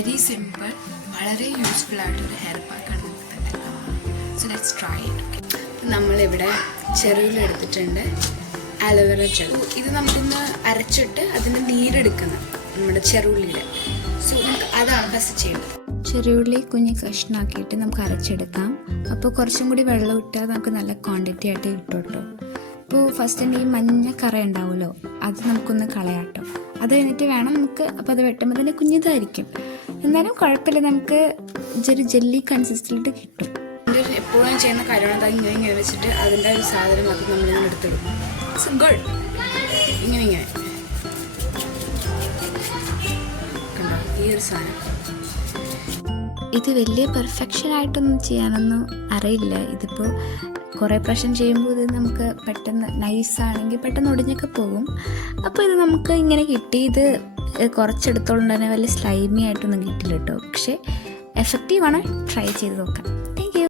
Very simple, വളരെ useful ആയിട്ടൊരു hair പാക്കാണ് നമുക്ക് ഉണ്ടാക്കാൻ. So let's try it. നമ്മളിവിടെ ചെറുകിൽ എടുത്തിട്ടുണ്ട് ആലോവേറ ജെൽ. ഇത് നമുക്കൊന്ന് അരച്ചിട്ട് അതിൻ്റെ നീരെടുക്കണം നമ്മുടെ ചെറുള്ളിയിൽ. സോ നമുക്ക് അതാണ് ഫസ്റ്റ് ചെയ്യുന്നത്. ചെറിയുള്ളി കുഞ്ഞ് കഷ്ണാക്കിയിട്ട് നമുക്ക് അരച്ചെടുക്കാം. അപ്പോൾ കുറച്ചും കൂടി വെള്ളം ഇട്ടാൽ നമുക്ക് നല്ല ക്വാണ്ടിറ്റി ആയിട്ട് കിട്ടും കേട്ടോ. അപ്പോൾ ഫസ്റ്റ് തന്നെ ഈ മഞ്ഞ കറ ഉണ്ടാവുമല്ലോ, അത് നമുക്കൊന്ന് കളയാട്ടോ. അത് കഴിഞ്ഞിട്ട് വേണം നമുക്ക്. അപ്പോൾ അത് വെട്ടുമ്പോൾ തന്നെ കുഞ്ഞിതായിരിക്കും, എന്നാലും കുഴപ്പമില്ല, നമുക്ക് ഒരു ജെല്ലി കൺസിസ്റ്റൻറ്റ് കിട്ടും. എൻ്റെ എപ്പോഴും ചെയ്യുന്ന കാര്യമാണ് ഇങ്ങനെ വെച്ചിട്ട് അതിൻ്റെ ഒരു സാധനം അത് നമ്മളിങ്ങനെ എടുത്തിടും. It's good. ഇങ്ങനെ കണ്ടോ ഈ ഒരു സാധനം. ഇത് വലിയ പെർഫെക്ഷൻ ആയിട്ടൊന്നും ചെയ്യാനൊന്നും അറിയില്ല. ഇതിപ്പോൾ കുറേ പ്രാവശ്യം ചെയ്യുമ്പോൾ ഇത് നമുക്ക് പെട്ടെന്ന് നൈസാണെങ്കിൽ പെട്ടെന്ന് ഒടിഞ്ഞൊക്കെ പോകും. അപ്പോൾ ഇത് നമുക്ക് ഇങ്ങനെ കിട്ടി. ഇത് കുറച്ചെടുത്തോളം തന്നെ വലിയ സ്ലൈമി ആയിട്ടൊന്നും കിട്ടില്ല കേട്ടോ. പക്ഷേ എഫക്റ്റീവാണ്. ട്രൈ ചെയ്ത് നോക്കാം.